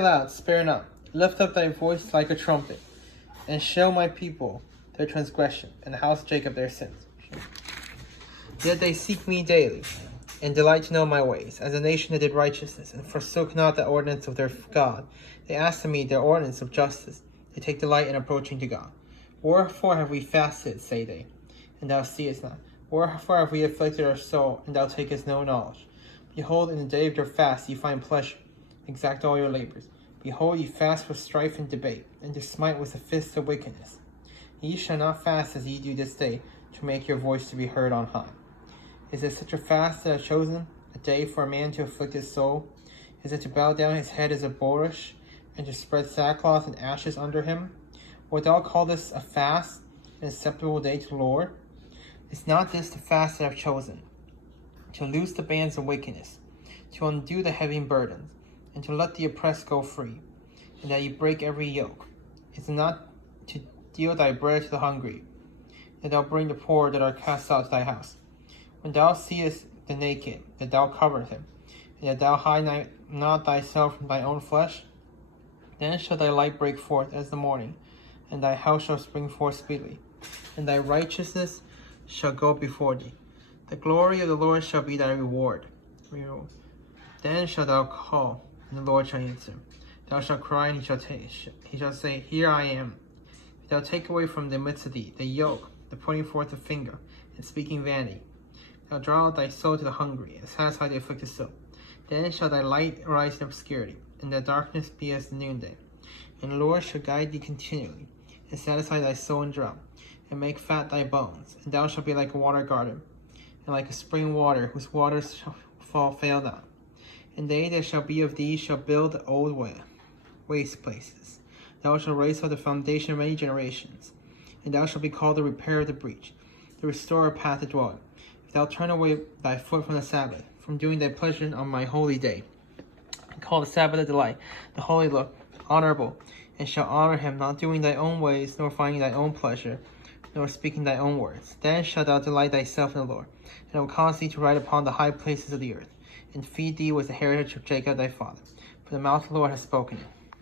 Loud, spare not. Lift up thy voice like a trumpet, and show my people their transgression, and the house of Jacob their sins. Yet they seek me daily, and delight to know my ways, as a nation that did righteousness, and forsook not the ordinance of their God. They ask of me their ordinance of justice. They take delight in approaching to God. Wherefore have we fasted, say they, and thou seest not? Wherefore have we afflicted our soul, and thou takest no knowledge? Behold, in the day of your fast ye find pleasure, exact all your labors. Behold, ye fast for strife and debate, and to smite with the fists of wickedness. Ye shall not fast as ye do this day, to make your voice to be heard on high. Is it such a fast that I have chosen, a day for a man to afflict his soul? Is it to bow down his head as a bulrush, and to spread sackcloth and ashes under him? Wilt thou call this a fast, an acceptable day to the Lord? Is not this the fast that I have chosen, to loose the bands of wickedness, to undo the heavy burdens, and to let the oppressed go free, and that ye break every yoke? Is it not to deal thy bread to the hungry, that thou bring the poor that are cast out to thy house? When thou seest the naked, that thou cover him, and that thou hide not thyself from thy own flesh? Then shall thy light break forth as the morning, and thy house shall spring forth speedily, and thy righteousness shall go before thee. The glory of the Lord shall be thy reward. Then shalt thou call, and the Lord shall answer. Thou shalt cry, and he shall say, Here I am. If thou take away from the midst of thee the yoke, the pointing forth the finger, and speaking vanity, thou draw out thy soul to the hungry, and satisfy the afflicted soul. Then shall thy light rise in obscurity, and the darkness be as the noonday. And the Lord shall guide thee continually, and satisfy thy soul in drought, and make fat thy bones. And thou shalt be like a water garden, and like a spring water, whose waters shall fail not. And they that shall be of thee shall build the old waste places. Thou shalt raise up the foundation of many generations, and thou shalt be called the repairer of the breach, the restorer of path to dwell in. If thou turn away thy foot from the Sabbath, from doing thy pleasure on my holy day, and call the Sabbath a delight, the holy look, honorable, and shall honor him, not doing thy own ways, nor finding thy own pleasure, nor speaking thy own words, then shalt thou delight thyself in the Lord, and it will cause thee to ride upon the high places of the earth, and feed thee with the heritage of Jacob thy father. For the mouth of the Lord has spoken it.